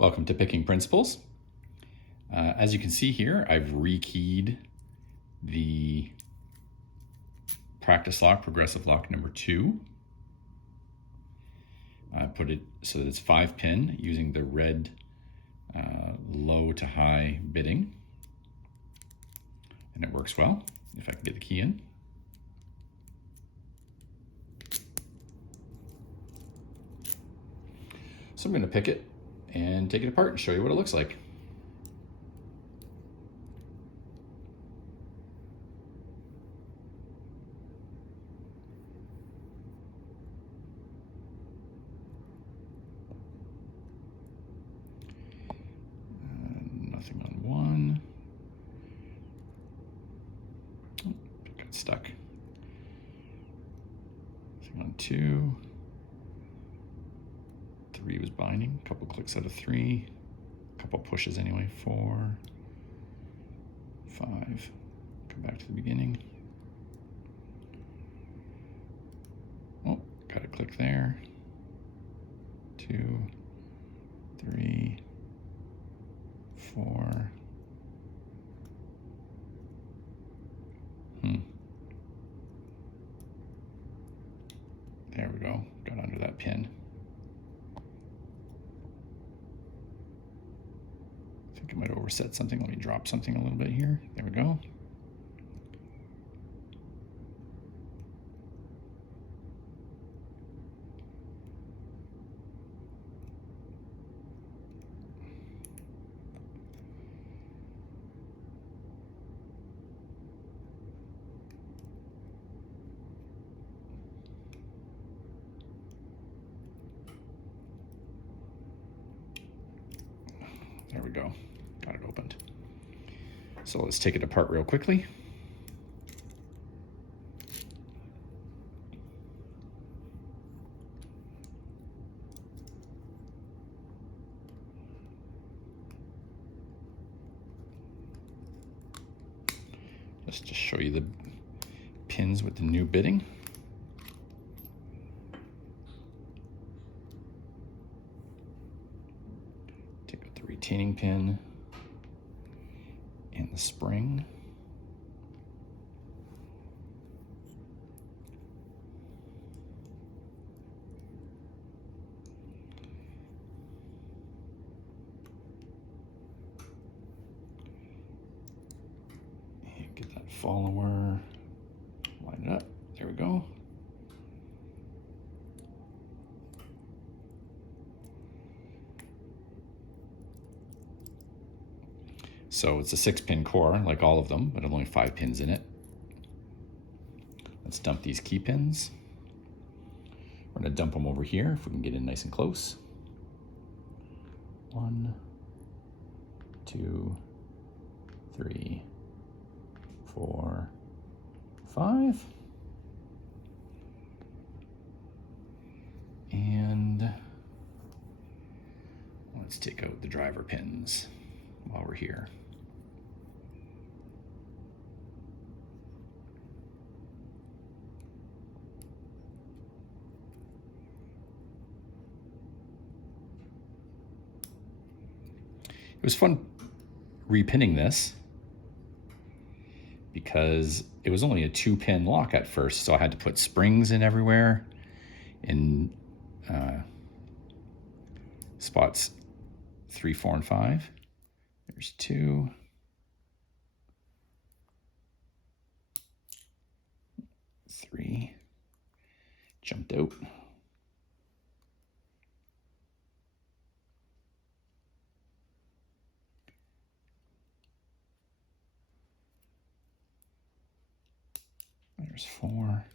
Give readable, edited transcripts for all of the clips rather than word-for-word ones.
Welcome to Picking Principles. As you can see here, I've rekeyed the practice lock, progressive lock number 2. I put it so that it's 5-pin using the red low to high bitting. And it works well, if I can get the key in. So I'm going to pick it and take it apart and show you what it looks like. Nothing on one. Oh, it got stuck. Nothing on 2. 3 was binding, a couple clicks out of 3, a couple pushes anyway, 4, 5, come back to the beginning. Oh, got a click there, 2, 3, 4. There we go, got under that pin. I think I might overset something. Let me drop something a little bit here. There we go. There we go. Got it opened. So let's take it apart real quickly. Just to show you the pins with the new bitting. Take out the retaining pin and the spring. And get that follower, line it up, there we go. So it's a 6-pin core, like all of them, but only 5 pins in it. Let's dump these key pins. We're gonna dump them over here if we can get in nice and close. 1, 2, 3, 4, 5. And let's take out the driver pins while we're here. It was fun repinning this because it was only a 2-pin lock at first, so I had to put springs in everywhere in spots 3, 4, and 5. There's 2. 3. Jumped out. There's 4.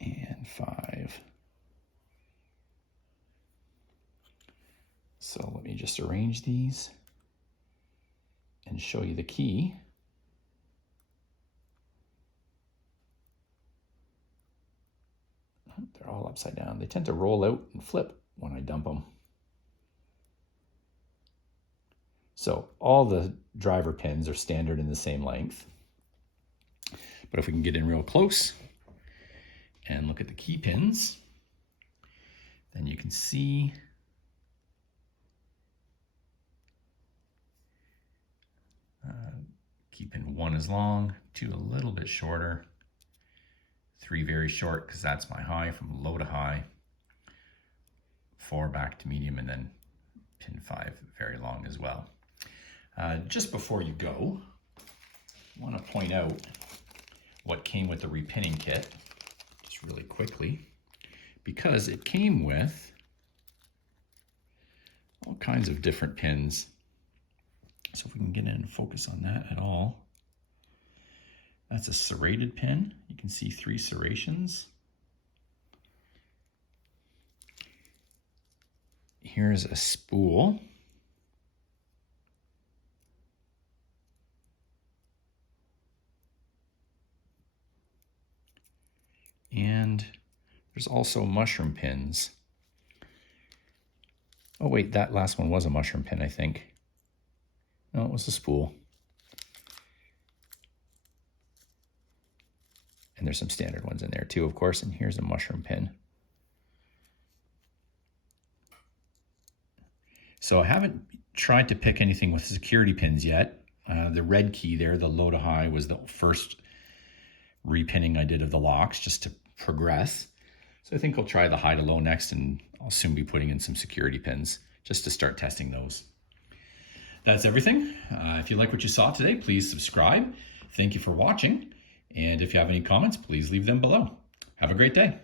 And 5. So let me just arrange these and show you the key. They're all upside down. They tend to roll out and flip when I dump them. So all the driver pins are standard in the same length. But if we can get in real close and look at the key pins, can see keeping 1 as long, 2 a little bit shorter, 3 very short because that's my high from low to high, 4 back to medium, and then pin 5 very long as well. Just before you go, I want to point out what came with the repinning kit, just really quickly, because it came with all kinds of different pins. So if we can get in and focus on that at all. That's a serrated pin. You can see 3 serrations. Here's a spool. And there's also mushroom pins. Oh wait, that last one was a mushroom pin, I think. No, it was a spool. And there's some standard ones in there too, of course, and here's a mushroom pin. So I haven't tried to pick anything with security pins yet. The red key there, the low to high, was the first repinning I did of the locks just to progress. So I think I'll try the high to low next, and I'll soon be putting in some security pins just to start testing those. That's everything. If you like what you saw today, please subscribe. Thank you for watching. And if you have any comments, please leave them below. Have a great day.